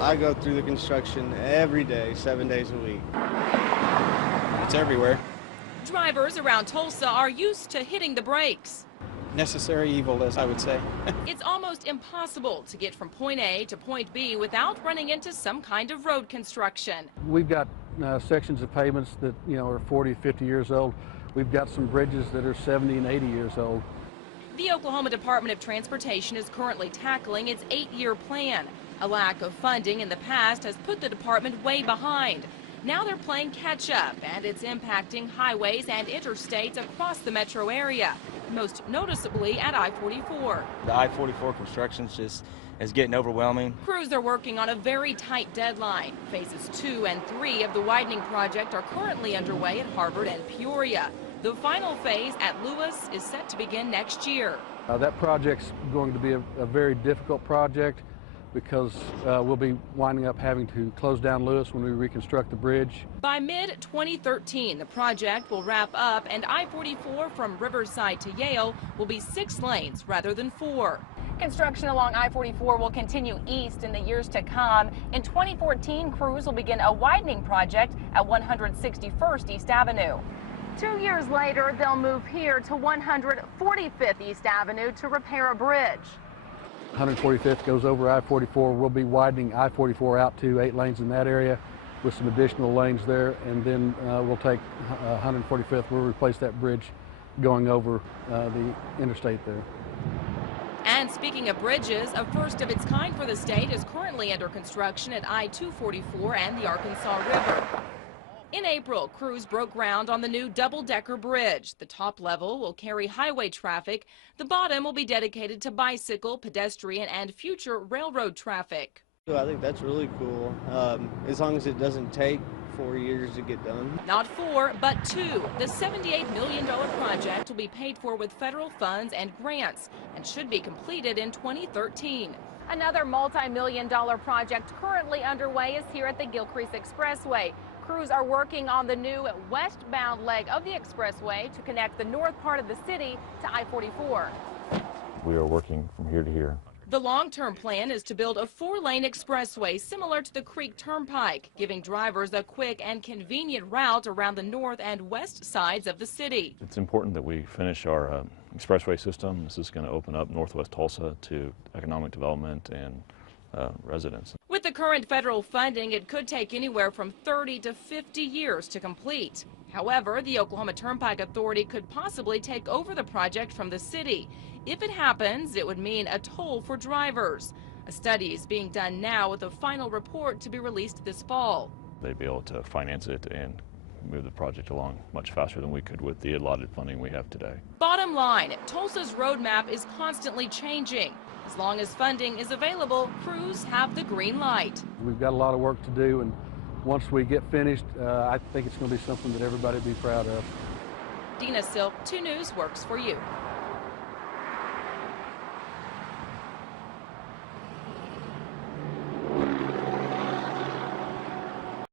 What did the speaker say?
I go through the construction every day, 7 days a week. It's everywhere. Drivers around Tulsa are used to hitting the brakes. Necessary evil, as I would say. It's almost impossible to get from point A to point B without running into some kind of road construction. We've got sections of pavements that, are 40, 50 years old. We've got some bridges that are 70 and 80 years old. The Oklahoma Department of Transportation is currently tackling its 8-year plan. A lack of funding in the past has put the department way behind. Now they're playing catch up, and it's impacting highways and interstates across the metro area, most noticeably at I-44. The I-44 construction is getting overwhelming. Crews are working on a very tight deadline. Phases 2 and 3 of the widening project are currently underway at Harvard and Peoria. The final phase at Lewis is set to begin next year. That project's going to be a very difficult project because we'll be winding up having to close down Lewis when we reconstruct the bridge. By mid-2013, the project will wrap up, and I-44 from Riverside to Yale will be 6 lanes rather than 4. Construction along I-44 will continue east in the years to come. In 2014, crews will begin a widening project at 161st East Avenue. 2 years later, they'll move here to 145th East Avenue to repair a bridge. 145th goes over I-44. We'll be widening I-44 out to 8 lanes in that area with some additional lanes there, and then we'll take 145th. We'll replace that bridge going over the interstate there. And speaking of bridges, a first of its kind for the state is currently under construction at I-244 and the Arkansas River. In April, crews broke ground on the new double-decker bridge. The top level will carry highway traffic. The bottom will be dedicated to bicycle, pedestrian, and future railroad traffic. I think that's really cool, as long as it doesn't take 4 years to get done. Not 4, but 2. The $78 million project will be paid for with federal funds and grants and should be completed in 2013. Another multi-million-dollar project currently underway is here at the Gilcrease Expressway. Crews are working on the new westbound leg of the expressway to connect the north part of the city to I-44. We are working from here to here. The long-term plan is to build a 4-lane expressway similar to the Creek Turnpike, giving drivers a quick and convenient route around the north and west sides of the city. It's important that we finish our expressway system. This is going to open up northwest Tulsa to economic development and residents. With the current federal funding, it could take anywhere from 30 to 50 years to complete. However, the Oklahoma Turnpike Authority could possibly take over the project from the city. If it happens, it would mean a toll for drivers. A study is being done now with a final report to be released this fall. They'd be able to finance it and move the project along much faster than we could with the allotted funding we have today. Bottom line, Tulsa's roadmap is constantly changing. As long as funding is available, crews have the green light. We've got a lot of work to do, and once we get finished, I think it's going to be something that everybody will be proud of. Dina Silk, 2 News works for you.